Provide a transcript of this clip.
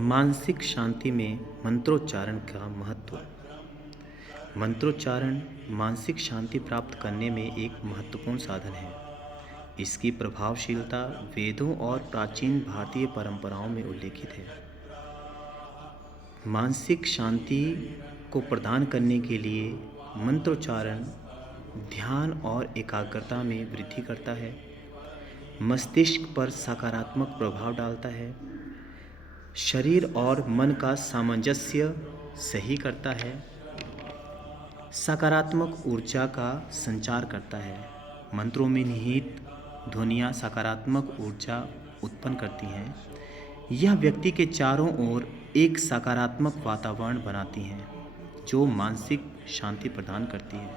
मानसिक शांति में मंत्रोच्चारण का महत्व। मंत्रोच्चारण मानसिक शांति प्राप्त करने में एक महत्वपूर्ण साधन है। इसकी प्रभावशीलता वेदों और प्राचीन भारतीय परंपराओं में उल्लेखित है। मानसिक शांति को प्रदान करने के लिए मंत्रोच्चारण ध्यान और एकाग्रता में वृद्धि करता है, मस्तिष्क पर सकारात्मक प्रभाव डालता है, शरीर और मन का सामंजस्य सही करता है, सकारात्मक ऊर्जा का संचार करता है। मंत्रों में निहित ध्वनियाँ सकारात्मक ऊर्जा उत्पन्न करती हैं। यह व्यक्ति के चारों ओर एक सकारात्मक वातावरण बनाती हैं जो मानसिक शांति प्रदान करती है।